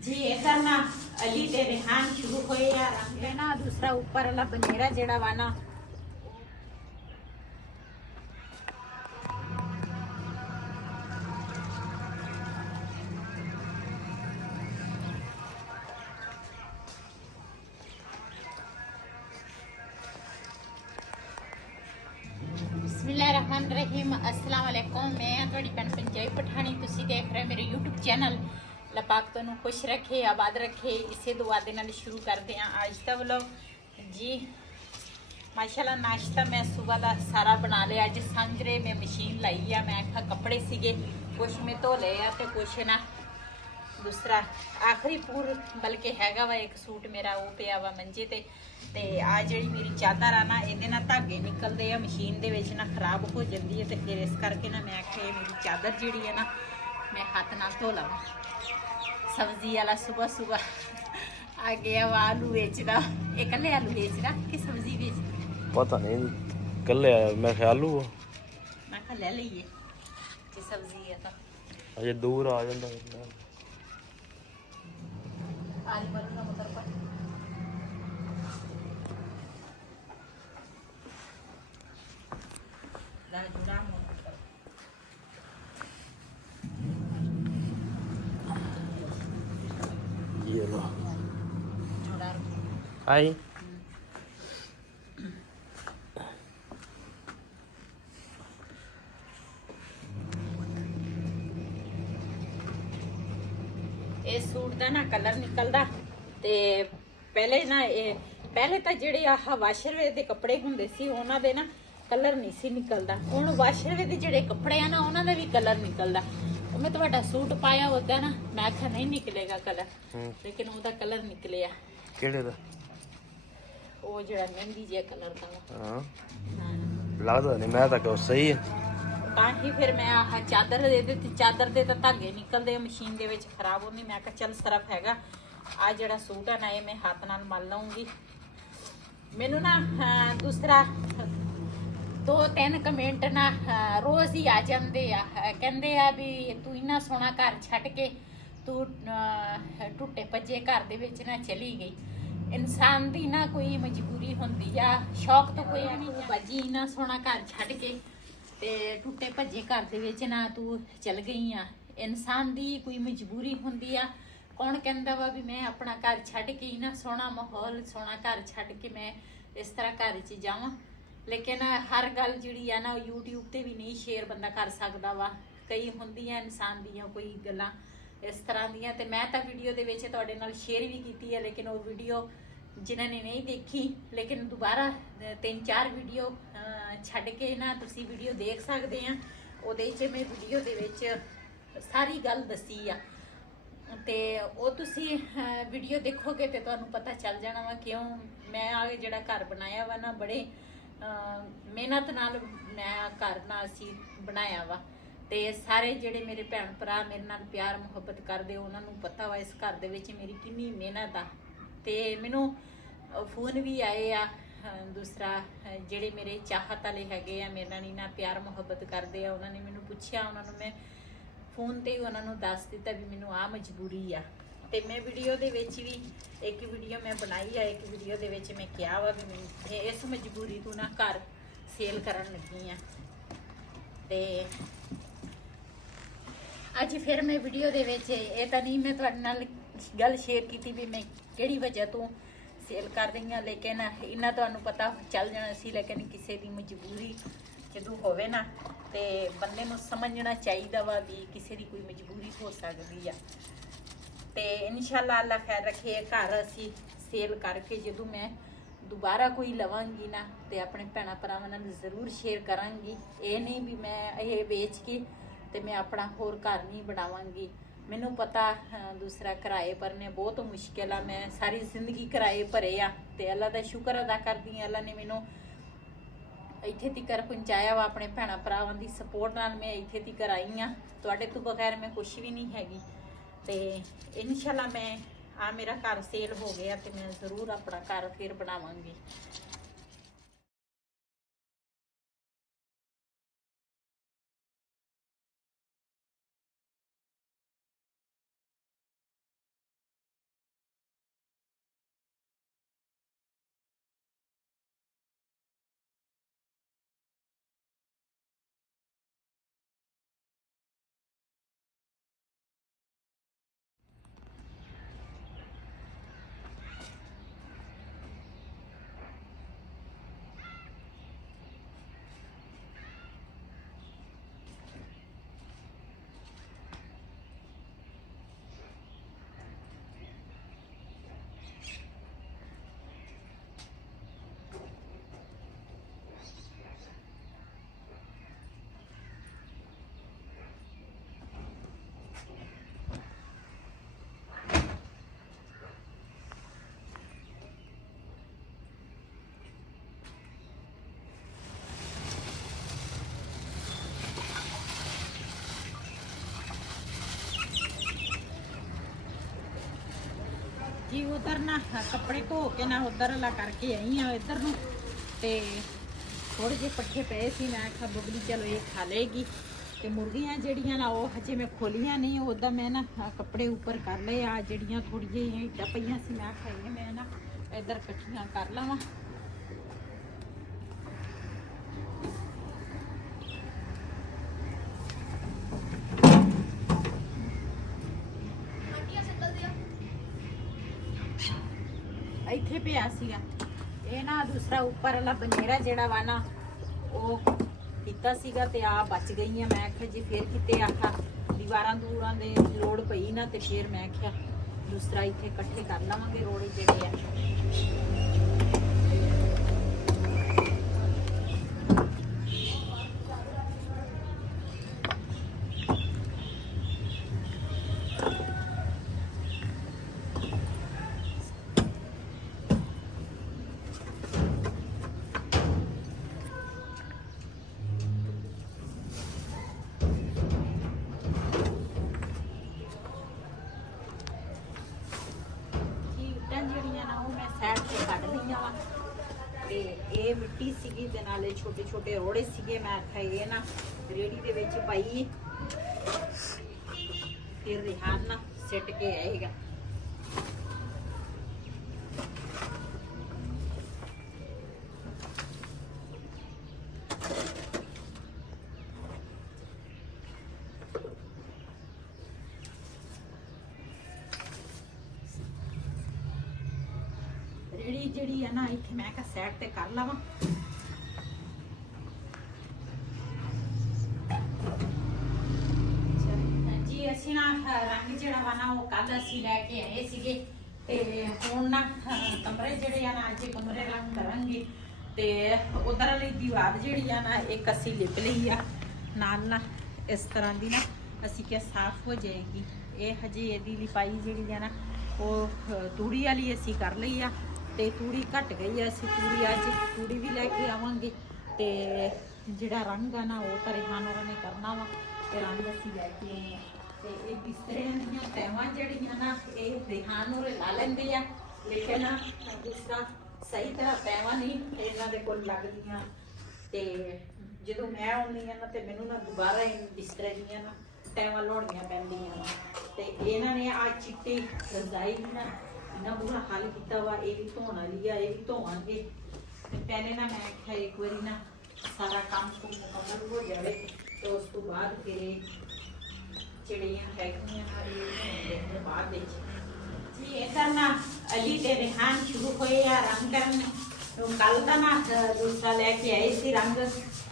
जी इधर ना अली ते रेहान शुरू होए यार है ना दूसरा ऊपर वाला बनेरा जेड़ा वा ना बिस्मिल्लाहिर्रहमानिर्रहीम अस्सलाम वालेकुम मैं थोड़ी भैन पंजाबी पठानी तुसी देख रहे मेरे यूट्यूब चैनल लपाक तुहानू खुश रखे आबाद रखे इसे दुआ दे नाल शुरू करते हैं आज का व्लॉग जी माशाल्लाह नाश्ता मैं सुबह का सारा बना लिया अज सांजरे मैं मशीन लाई है मैं आखा कपड़े सीगे कुछ मैं धो ले तो कुछ ना दूसरा आखिरी पूर बल्कि हैगा वा एक सूट मेरा वो पिया वा मंजे ते आ जी मेरी चादर आ ना ये ना धागे निकलते हैं मशीन के ना खराब हो जाती है तो फिर इस करके ना मैं आखे मेरी चादर जी है ना मैं हाथ ना धो लवा सब्जी वाला सुबह सुबह आ गया वा आलू बेचदा ये कल्ले आलू बेचदा कि सब्जी बेचदा पता नहीं कल्ले मैं ख्यालू मैं कहा ले लीए कि सब्जी है तो अजे दूर आ जाता आज बलूंगा मोटर पर ला जुड़ा मोटर ये लो जुड़ा आई ਇਹ ਸੂਟ ਦਾ ਨਾ ਕਲਰ ਨਿਕਲਦਾ ਤੇ ਪਹਿਲੇ ਨਾ ਇਹ ਪਹਿਲੇ ਤਾਂ ਜਿਹੜੇ ਆਹ ਵਾਸ਼ਰਵੇ ਦੇ ਕੱਪੜੇ ਹੁੰਦੇ ਸੀ ਉਹਨਾਂ ਦੇ ਨਾ ਕਲਰ ਨਹੀਂ ਸੀ ਨਿਕਲਦਾ ਹੁਣ ਵਾਸ਼ਰਵੇ ਦੇ ਜਿਹੜੇ ਕੱਪੜੇ ਆ ਨਾ ਉਹਨਾਂ ਦਾ ਵੀ ਕਲਰ ਨਿਕਲਦਾ ਉਹ ਮੈਂ ਤੁਹਾਡਾ ਸੂਟ ਪਾਇਆ ਹੁੰਦਾ ਨਾ ਮੈਂ ਆਖਿਆ ਨਹੀਂ ਨਿਕਲੇਗਾ ਕਲਰ ਲੇਕਿਨ ਉਹਦਾ ਕਲਰ ਨਿਕਲਿਆ ਕਿਹੜੇ ਦਾ ਉਹ ਜਿਹੜਾ ਮਹਿੰਦੀ ਜਿਹਾ ਕਲਰ ਦਾ ਵਾ। ਹਾਂ ਹਾਂ ਲੱਗਦਾ ਨਹੀਂ ਮੈਂ ਤਾਂ ਕਹੋ ਸਹੀ ਹੈ ਤਾਂ ਹੀ ਫਿਰ ਮੈਂ ਆਹ ਚਾਦਰ ਦੇ ਦਿੱਤੀ ਚਾਦਰ ਦੇ ਤਾਂ ਧਾਗੇ ਨਿਕਲਦੇ ਆ ਮਸ਼ੀਨ ਦੇ ਵਿੱਚ ਖਰਾਬ ਹੁੰਦੀ ਮੈਂ ਕਿਹਾ ਚੱਲ ਸਰਫ ਹੈਗਾ ਆ ਜਿਹੜਾ ਸੂਟ ਹੈ ਨਾ ਇਹ ਮੈਂ ਹੱਥ ਨਾਲ ਮਲ ਲਵਾਂਗੀ ਮੈਨੂੰ ਨਾ ਦੂਸਰਾ 2-3 ਕਮੈਂਟ ਨਾ ਰੋਜ਼ ਹੀ ਆ ਜਾਂਦੇ ਆ ਕਹਿੰਦੇ ਆ ਵੀ ਤੂੰ ਇੰਨਾ ਸੋਹਣਾ ਘਰ ਛੱਡ ਕੇ ਤੂੰ ਟੁੱਟੇ ਭੱਜੇ ਘਰ ਦੇ ਵਿੱਚ ਨਾ ਚਲੀ ਗਈ ਇਨਸਾਨ ਦੀ ਨਾ ਕੋਈ ਮਜਬੂਰੀ ਹੁੰਦੀ ਆ ਸ਼ੌਕ ਤਾਂ ਕੋਈ ਵੀ ਨਹੀਂ ਭੱਜੀ ਇੰਨਾ ਸੋਹਣਾ ਘਰ ਛੱਡ ਕੇ ਤੇ ਟੁੱਟੇ ਭੱਜੇ ਘਰ ਦੇ ਵਿੱਚ ਨਾ ਤੂੰ ਚਲ ਗਈ ਆ ਇਨਸਾਨ ਦੀ ਕੋਈ ਮਜਬੂਰੀ ਹੁੰਦੀ ਆ ਕੌਣ ਕਹਿੰਦਾ ਵਾ ਵੀ ਮੈਂ ਆਪਣਾ ਘਰ ਛੱਡ ਕੇ ਨਾ ਸੋਹਣਾ ਮਾਹੌਲ ਸੋਹਣਾ ਘਰ ਛੱਡ ਕੇ ਮੈਂ ਇਸ ਤਰ੍ਹਾਂ ਘਰ 'ਚ ਜਾਵਾਂ ਲੇਕਿਨ ਹਰ ਗੱਲ ਜਿਹੜੀ ਆ ਨਾ ਉਹ YouTube ਤੇ ਵੀ ਨਹੀਂ ਸ਼ੇਅਰ ਬੰਦਾ ਕਰ ਸਕਦਾ ਵਾ ਕਈ ਹੁੰਦੀਆਂ ਇਨਸਾਨ ਦੀਆਂ ਕੋਈ ਗੱਲਾਂ ਇਸ ਤਰ੍ਹਾਂ ਦੀਆਂ ਤੇ ਮੈਂ ਤਾਂ ਵੀਡੀਓ ਦੇ ਵਿੱਚ ਤੁਹਾਡੇ ਨਾਲ ਸ਼ੇਅਰ ਵੀ ਕੀਤੀ ਹੈ ਲੇਕਿਨ ਉਹ ਵੀਡੀਓ ਜਿਨ੍ਹਾਂ ਨੇ ਨਹੀਂ ਦੇਖੀ ਲੇਕਿਨ ਦੁਬਾਰਾ 3-4 ਵੀਡੀਓ ਛੱਡ ਕੇ ਨਾ ਤੁਸੀਂ ਵੀਡੀਓ ਦੇਖ ਸਕਦੇ ਆ ਉਹਦੇ 'ਚ ਮੈਂ ਵੀਡੀਓ ਦੇ ਵਿੱਚ ਸਾਰੀ ਗੱਲ ਦੱਸੀ ਆ ਤੇ ਉਹ ਤੁਸੀਂ ਵੀਡੀਓ ਦੇਖੋਗੇ ਤੇ ਤੁਹਾਨੂੰ ਪਤਾ ਚੱਲ ਜਾਣਾ ਵਾ ਕਿਉਂ ਮੈਂ ਆ ਜਿਹੜਾ ਘਰ ਬਣਾਇਆ ਵਾ ਨਾ ਬੜੇ ਮਿਹਨਤ ਨਾਲ ਮੈਂ ਘਰ ਨਾਲ ਅਸੀਂ ਬਣਾਇਆ ਵਾ ਤੇ ਸਾਰੇ ਜਿਹੜੇ ਮੇਰੇ ਭੈਣ ਭਰਾ ਮੇਰੇ ਨਾਲ ਪਿਆਰ ਮੁਹੱਬਤ ਕਰਦੇ ਉਹਨਾਂ ਨੂੰ ਪਤਾ ਵਾ ਇਸ ਘਰ ਦੇ ਵਿੱਚ ਮੇਰੀ ਕਿੰਨੀ ਮਿਹਨਤ ਆ ਤੇ ਮੈਨੂੰ ਫੋਨ ਵੀ ਆਏ ਆ ਦੂਸਰਾ ਜਿਹੜੇ ਮੇਰੇ ਚਾਹਤ ਵਾਲੇ ਹੈਗੇ ਆ ਮੇਰੇ ਨਾਲ ਇੰਨਾ ਪਿਆਰ ਮੁਹੱਬਤ ਕਰਦੇ ਆ ਉਹਨਾਂ ਨੇ ਮੈਨੂੰ ਪੁੱਛਿਆ ਉਹਨਾਂ ਨੂੰ ਮੈਂ ਫੋਨ ਤੇ ਹੀ ਉਹਨਾਂ ਨੂੰ ਦੱਸ ਦਿੱਤਾ ਵੀ ਮੈਨੂੰ ਆ ਮਜਬੂਰੀ ਆ ਤੇ ਮੈਂ ਵੀਡੀਓ ਦੇ ਵਿੱਚ ਵੀ ਇੱਕ ਵੀਡੀਓ ਮੈਂ ਬਣਾਈ ਆ ਇੱਕ ਵੀਡੀਓ ਦੇ ਵਿੱਚ ਮੈਂ ਕਿਹਾ ਵਾ ਵੀ ਮੈਂ ਇਸ ਮਜਬੂਰੀ ਤੋਂ ਨਾ ਘਰ ਸੇਲ ਕਰਨ ਲੱਗੀ ਆ ਤੇ ਅੱਜ ਫਿਰ ਮੈਂ ਵੀਡੀਓ ਦੇ ਵਿੱਚ ਇਹ ਤਾਂ ਨਹੀਂ ਮੈਂ ਤੁਹਾਡੇ ਨਾਲ ਗੱਲ ਸ਼ੇਅਰ ਕੀਤੀ ਵੀ ਮੈਂ ਕਿਹੜੀ ਵਜ੍ਹਾ ਤੋਂ ਸੇਲ ਕਰ ਰਹੀ ਹਾਂ ਲੇਕਿਨ ਇਹਨਾਂ ਤੁਹਾਨੂੰ ਪਤਾ ਚੱਲ ਜਾਣਾ ਸੀ ਲੇਕਿਨ ਕਿਸੇ ਦੀ ਮਜਬੂਰੀ ਜਦੋਂ ਹੋਵੇ ਨਾ ਤੇ ਬੰਦੇ ਨੂੰ ਸਮਝਣਾ ਚਾਹੀਦਾ ਵਾ ਵੀ ਕਿਸੇ ਦੀ ਕੋਈ ਮਜਬੂਰੀ ਹੋ ਸਕਦੀ ਆ ਤੇ ਇਨਸ਼ਾਅੱਲਾ ਅੱਲਾ ਖੈਰ ਰੱਖੇ ਘਰ ਅਸੀਂ ਸੇਲ ਕਰਕੇ ਜਦੋਂ ਮੈਂ ਦੁਬਾਰਾ ਕੋਈ ਲਵਾਂਗੀ ਨਾ ਤੇ ਆਪਣੇ ਭੈਣਾਂ ਭਰਾਵਾਂ ਨਾਲ ਜ਼ਰੂਰ ਸ਼ੇਅਰ ਕਰਾਂਗੀ ਇਹ ਨਹੀਂ ਵੀ ਮੈਂ ਇਹ ਵੇਚ ਕੇ ਤੇ ਮੈਂ ਆਪਣਾ ਹੋਰ ਘਰ ਨਹੀਂ ਬਣਾਵਾਂਗੀ ਮੈਨੂੰ ਪਤਾ ਦੂਸਰਾ ਕਿਰਾਏ ਭਰਨੇ ਬਹੁਤ ਮੁਸ਼ਕਿਲ ਆ ਮੈਂ ਸਾਰੀ ਜ਼ਿੰਦਗੀ ਕਿਰਾਏ ਭਰੇ ਆ ਤੇ ਅੱਲਾ ਦਾ ਸ਼ੁਕਰ ਅਦਾ ਕਰਦੀ ਆ ਅੱਲਾ ਨੇ ਮੈਨੂੰ ਇੱਥੇ ਤੱਕ ਪਹੁੰਚਾਇਆ ਵਾ ਆਪਣੇ ਭੈਣਾਂ ਭਰਾਵਾਂ ਦੀ ਸਪੋਰਟ ਨਾਲ ਮੈਂ ਇੱਥੇ ਤੱਕ ਆਈ ਆ ਤੁਹਾਡੇ ਤੋਂ ਬਗੈਰ ਮੈਂ ਕੁਝ ਵੀ ਨਹੀਂ ਹੈਗੀ ਤੇ ਇਨਸ਼ਾਅੱਲਾ ਮੈਂ ਆ ਮੇਰਾ ਘਰ ਸੇਲ ਹੋ ਗਿਆ ਤੇ ਮੈਂ ਜ਼ਰੂਰ ਆਪਣਾ ਘਰ ਫਿਰ ਬਣਾਵਾਂਗੀ। ਜੀ ਉਧਰ ਨਾ ਕੱਪੜੇ ਧੋ ਕੇ ਨਾ ਉਧਰ ਲਾ ਕਰਕੇ ਆਈ ਆ ਇੱਧਰ ਨੂੰ ਤੇ ਥੋੜੇ ਜਿਹੇ ਪੱਠੇ ਪਏ ਸੀ ਮੈਂ ਆਖਿਆ ਬਬਲੀ ਚਲੋ ਇਹ ਖਾ ਲਏਗੀ ਤੇ ਮੁਰਗੀਆਂ ਜਿਹੜੀਆਂ ਨਾ ਉਹ ਹਜੇ ਮੈਂ ਖੋਲੀਆਂ ਨਹੀਂ ਉਹਦਾ ਮੈਂ ਨਾ ਕੱਪੜੇ ਉੱਪਰ ਕਰ ਲਏ ਆ ਜਿਹੜੀਆਂ ਥੋੜੀਆਂ ਜਿਹੀਆਂ ਇੱਟਾਂ ਪਈਆਂ ਸੀ ਮੈਂ ਆਖਿਆ ਇਹ ਮੈਂ ਨਾ ਇੱਧਰ ਇਕੱਠੀਆਂ ਕਰ ਲਵਾਂ। ਇੱਥੇ ਪਿਆ ਸੀਗਾ ਇਹ ਨਾ ਦੂਸਰਾ ਉੱਪਰ ਵਾਲਾ ਬਨੇਰਾ ਜਿਹੜਾ ਵਾ ਨਾ ਉਹ ਕੀਤਾ ਸੀਗਾ ਤੇ ਆ ਬਚ ਗਈਆਂ। ਮੈਂ ਆਖਿਆ ਜੀ ਫੇਰ ਕਿਤੇ ਆਖਾ ਦੀਵਾਰਾਂ ਦੂਰਾਂ ਦੇ ਲੋੜ ਪਈ ਨਾ ਤੇ ਫੇਰ ਮੈਂ ਆਖਿਆ ਦੂਸਰਾ ਇੱਥੇ ਇਕੱਠੇ ਕਰ ਲਵਾਂਗੇ ਰੋੜੇ ਜਿਹੜੇ ਆ। ਜਿਹੜੀਆਂ ਨਾ ਉਹ ਮੈਂ ਸਾਈਡ ਤੇ ਕੱਢ ਲਈਆਂ ਵਾ ਤੇ ਇਹ ਮਿੱਟੀ ਸੀਗੀ ਤੇ ਨਾਲੇ ਛੋਟੇ ਛੋਟੇ ਰੋੜੇ ਸੀਗੇ ਮੈਂ ਆਖਿਆ ਇਹ ਨਾ ਰੇੜੀ ਦੇ ਵਿੱਚ ਪਾਈ ਫਿਰ ਰਿਹਾਨ ਨਾ ਸਿੱਟ ਕੇ ਆਏਗਾ। ਰੇੜੀ ਜਿਹੜੀ ਆ ਨਾ ਇੱਥੇ ਮੈਂ ਕਿਹਾ ਸਾਈਡ ਤੇ ਕਰ ਲਵਾਂ। ਜੀ ਅਸੀਂ ਨਾ ਰੰਗ ਜਿਹੜਾ ਵਾ ਨਾ ਉਹ ਕੱਲ ਅਸੀਂ ਲੈ ਕੇ ਆਏ ਸੀਗੇ ਤੇ ਹੁਣ ਨਾ ਕਮਰੇ ਜਿਹੜੇ ਆ ਨਾ ਅੱਜ ਕਮਰੇ ਰੰਗ ਕਰਾਂਗੇ ਤੇ ਉਧਰ ਵਾਲੀ ਦੀਵਾਰ ਜਿਹੜੀ ਆ ਨਾ ਇੱਕ ਅਸੀਂ ਲਿਪ ਲਈ ਆ ਨਾਲ ਨਾ ਇਸ ਤਰ੍ਹਾਂ ਦੀ ਨਾ ਅਸੀਂ ਕਿਹਾ ਸਾਫ਼ ਹੋ ਜਾਏਗੀ। ਇਹ ਹਜੇ ਇਹਦੀ ਲਿਪਾਈ ਜਿਹੜੀ ਆ ਨਾ ਉਹ ਤੂੜੀ ਵਾਲੀ ਅਸੀਂ ਕਰ ਲਈ ਆ ਤੇ ਤੂੜੀ ਘਟ ਗਈ ਆ ਅਸੀਂ ਤੂੜੀ ਵੀ ਲੈ ਕੇ ਆਵਾਂਗੇ ਤੇ ਜਿਹੜਾ ਰੰਗ ਆ ਨਾ ਉਹ ਤਾਂ ਰਿਹਾਨ ਹੋਰਾਂ ਨੇ ਕਰਨਾ ਵਾ ਤੇ ਰੰਗ ਅਸੀਂ ਲੈ ਕੇ ਆਏ ਆ ਤੇ ਇਹ ਬਿਸਤਰਿਆਂ ਦੀਆਂ ਤੈਵਾਂ ਜਿਹੜੀਆਂ ਨਾ ਇਹ ਰਿਹਾਨ ਹੋਰੇ ਲਾ ਲੈਂਦੇ ਆ ਲੇਕਿਨ ਦੂਸਰਾ ਸਹੀ ਤਰ੍ਹਾਂ ਤੈਵਾਂ ਨਹੀਂ ਇਹਨਾਂ ਦੇ ਕੋਲ ਲੱਗਦੀਆਂ ਤੇ ਜਦੋਂ ਮੈਂ ਆਉਂਦੀ ਆ ਨਾ ਤੇ ਮੈਨੂੰ ਨਾ ਦੁਬਾਰਾ ਇਹ ਬਿਸਤਰੇ ਦੀਆਂ ਨਾ ਤੈਵਾਂ ਲਾਉਣੀਆਂ ਪੈਂਦੀਆਂ ਤੇ ਇਹਨਾਂ ਨੇ ਆ ਚਿੱਟੀ ਰਜ਼ਾਈ ਨਾ ਇੰਨਾ ਬੁਰਾ ਹਾਲ ਕੀਤਾ ਵਾ। ਇਹ ਵੀ ਧੋਣ ਵਾਲੀ ਆ ਇਹ ਵੀ ਧੋਵਾਂਗੇ ਤੇ ਪਹਿਲੇ ਨਾ ਮੈਂ ਆਖਿਆ ਇੱਕ ਵਾਰੀ ਨਾ ਸਾਰਾ ਕੰਮ ਮੁਕੰਮਲ ਹੋ ਜਾਵੇ ਤੇ ਉਸ ਤੋਂ ਬਾਅਦ ਫਿਰ ਜਿਹੜੀਆਂ ਹੈਗੀਆਂ ਹਰੀ ਬਾਅਦ ਵਿੱਚ ਜੀ ਇੱਧਰ ਨਾ ਅਲੀ ਤੇ ਰਿਹਾਨ ਸ਼ੁਰੂ ਹੋਏ ਆ ਰੰਗ ਕਰਨ। ਕੱਲ ਦਾ ਨਾ ਦੂਸਰਾ ਲੈ ਕੇ ਆਏ ਸੀ ਰੰਗ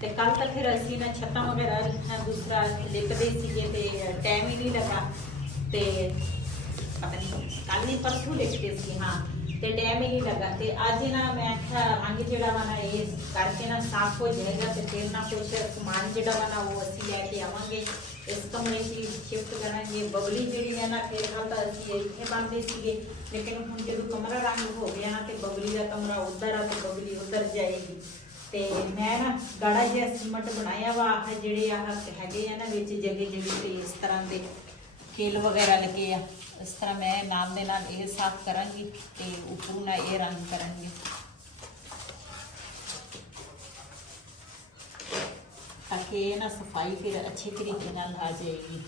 ਤੇ ਕੱਲ ਤੱਕ ਫਿਰ ਅਸੀਂ ਨਾ ਛੱਤਾਂ ਵਗੈਰਾ ਦੂਸਰਾ ਲਿਪਦੇ ਸੀਗੇ ਤੇ ਟਾਈਮ ਹੀ ਨਹੀਂ ਲੱਗਾ ਤੇ ਪਤਾ ਨਹੀਂ ਕੱਲ ਨਹੀਂ ਪਰਸੋਂ ਲਿਖਦੇ ਸੀ ਹਾਂ ਤੇ ਟਾਈਮ ਹੀ ਨਹੀਂ ਲੱਗਾ ਤੇ ਅੱਜ ਨਾ ਮੈਂ ਆਖਿਆ ਰੰਗ ਜਿਹੜਾ ਵਾ ਨਾ ਇਹ ਕਰਕੇ ਨਾ ਸਾਫ਼ ਹੋ ਜਾਏਗਾ ਤੇ ਫਿਰ ਨਾ ਕੁਛ ਸਮਾਨ ਜਿਹੜਾ ਵਾ ਨਾ ਉਹ ਅਸੀਂ ਲੈ ਕੇ ਆਵਾਂਗੇ ਇਸ ਕਮਰੇ 'ਚ ਸ਼ਿਫਟ ਕਰਾਂਗੇ। ਬਬਲੀ ਜਿਹੜੀ ਹੈ ਨਾ ਫਿਰ ਹਾਲ ਤਾਂ ਅਸੀਂ ਇੱਥੇ ਬਣਦੇ ਸੀਗੇ ਲੇਕਿਨ ਹੁਣ ਜਦੋਂ ਕਮਰਾ ਰੰਗ ਹੋ ਗਿਆ ਨਾ ਤੇ ਬਬਲੀ ਦਾ ਕਮਰਾ ਉੱਧਰ ਆ ਤੇ ਬਬਲੀ ਉੱਧਰ ਜਾਏਗੀ ਤੇ ਮੈਂ ਨਾ ਗਾੜਾ ਜਿਹਾ ਸੀਮਟ ਬਣਾਇਆ ਵਾ ਆਹ ਜਿਹੜੇ ਆਹ ਹੈਗੇ ਆ ਨਾ ਵਿੱਚ ਜਗ੍ਹਾ ਤੇ ਇਸ ਤਰ੍ਹਾਂ ਦੇ ਖੇਲ ਵਗੈਰਾ ਲੱਗੇ ਆ ਇਸ ਤਰ੍ਹਾਂ ਮੈਂ ਨਾਲ ਦੇ ਨਾਲ ਇਹ ਸਾਫ਼ ਕਰਾਂਗੀ ਤੇ ਉੱਪਰੋਂ ਨਾ ਇਹ ਰੰਗ ਕਰਾਂਗੇ ताकि ये ना सफाई फिर अच्छे तरीके नाल आ जाएगी।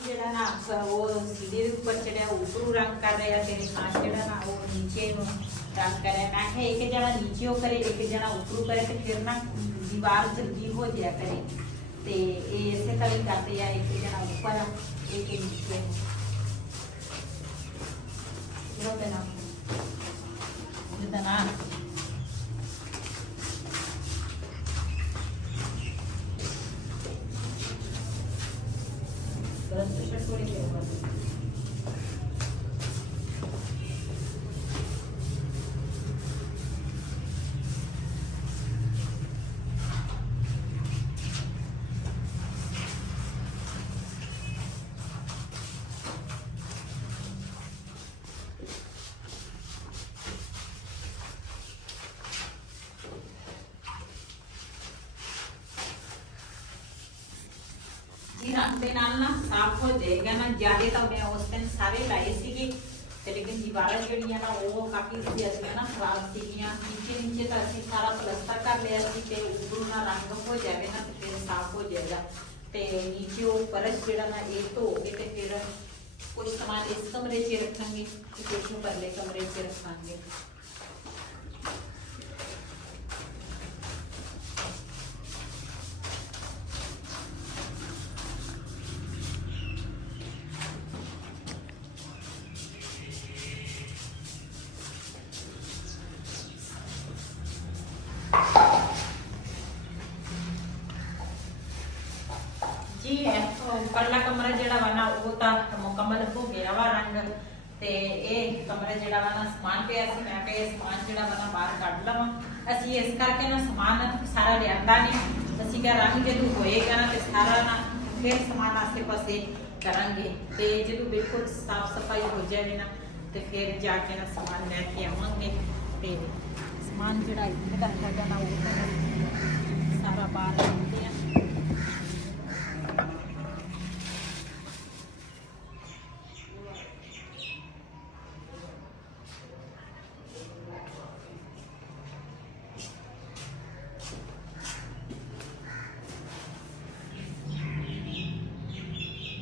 ਜਿਹੜਾ ਨਾ ਉਹ सीधे ऊपर चढ़िया ऊपरों रंग कर रहा है तेरे खास ਜਿਹੜਾ ना वो नीचे रंग करे मैं है एक जना नीचे हो करे एक जना ऊपरों करे तो फिर ना दीवार जल्दी हो जाया करे ते इसे तरह करते हैं एक जना ऊपर एक नीचे जितना ਇਸੀ ਰੰਗ ਦੇ ਨਾਲ ਨਾ ਸਾਫ਼ ਹੋ ਜਾਏਗਾ ਨਾ। ਜਿਆਦਾ ਤਾਂ ਮੈਂ ਉਸ ਦਿਨ ਸਾਰੇ ਲਾਏ ਸੀਗੇ ਤੇ ਲੇਕਿਨ ਦੀਵਾਰਾਂ ਜਿਹੜੀਆਂ ਨਾ ਉਹ ਕਾਫੀ ਸੀ ਨਾ ਖਰਾਬ ਸੀਗੀਆਂ। ਨੀਚੇ ਤਾਂ ਅਸੀਂ ਸਾਰਾ ਪਲਸਤਰ ਕਰ ਲਿਆ ਸੀ ਤੇ ਉੱਪਰੋਂ ਨਾ ਰੰਗ ਹੋ ਜਾਵੇ ਨਾ ਤੇ ਫਿਰ ਸਾਫ਼ ਹੋ ਜਾਏਗਾ। ਤੇ ਨੀਚੇ ਉਹ ਫਰਸ਼ ਜਿਹੜਾ ਨਾ ਇਹ ਧੋ ਕੇ ਤੇ ਫਿਰ ਕੁਝ ਸਮਾਨ ਇਸ ਕਮਰੇ 'ਚ ਰੱਖਾਂਗੇ ਤੇ ਕੁਝ ਨੂੰ ਪਰਲੇ ਕਮਰੇ 'ਚ ਰੱਖਾਂਗੇ। जी है परला कमरा जेड़ा वा ना वो तो मुकम्मल हो गया वा रंग ते ये कमरा जेड़ा वा ना समान पे सी मैं कहा समान जेड़ा वा ना बाहर कढ लवां। असी इस करके ना समान सारा लियांदा नहीं। असी क्या रंग जो होएगा ना तो सारा ना फिर समान आसे पासे करांगे ते जो बिल्कुल साफ सफाई हो जाए ना तो फिर जाके ना समान लैके आवांगे। ते समान जेड़ा इत्थे दा हैगा ना वो सारा बाहर रखते हैं।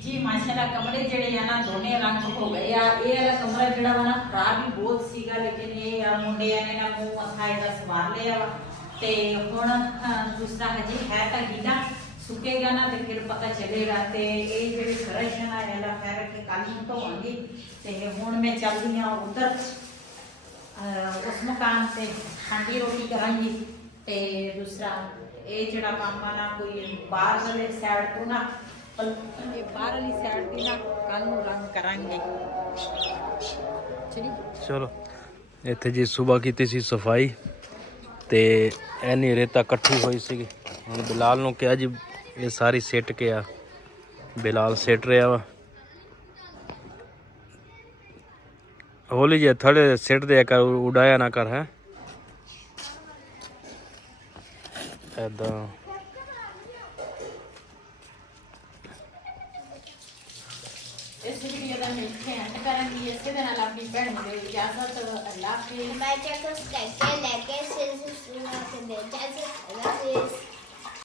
जी माशाल्लाह कमरे जेड़े आ ना दोने रंग हो गए आ। ये वाला कमरा जेड़ा वा ना खराब भी बहुत सीगा लेकिन ये यार मुंडिया ने ना मुंह मथा इहदा सवार लिया वा ते हुण दूसरा हजी है तां गीला सुकेगा ना ते फिर पता चलेगा। ते ये जेड़े फर्श है ना इहदा खैर के कल नूं धोवांगी ते हुण मैं चलदी हां उधर उस मकान से हांडी रोटी करांगी। ते दूसरा ये जेड़ा काम आ ना कोई बाहर वाले साइड को ना ये बाहर वाली साइड की ना कल नूं रंग करांगे। ਚਲੋ ਇੱਥੇ ਜੀ ਸਵੇਰ ਕੀਤੀ ਸੀ ਸਫਾਈ ਤੇ ਐਨੀ ਰੇਤਾ ਇਕੱਠੀ ਹੋਈ ਸੀਗੀ। ਹੁਣ ਬਿਲਾਲ ਨੂੰ ਕਿਹਾ ਜੀ ਇਹ ਸਾਰੀ ਸਿੱਟ ਕੇ ਆ। ਬਿਲਾਲ ਸਿੱਟ ਰਿਹਾ ਵਾ। ਹੌਲੀ ਜਿਹੇ ਥੜੇ ਸਿੱਟ ਦਿਆ ਕਰ, ਉਡਾਇਆ ਨਾ ਕਰ ਹੈ ਐਦਾਂ। इस वीडियो का मिलते हैं एंड करेंगे इसके दिन अपनी बहन को इजाजत। अल्लाह हाफिज़। हमारे चैनल को सब्सक्राइब करके लाइक शेयर सब्सक्राइब कर दें। इजाजत। अल्लाह हाफिज़।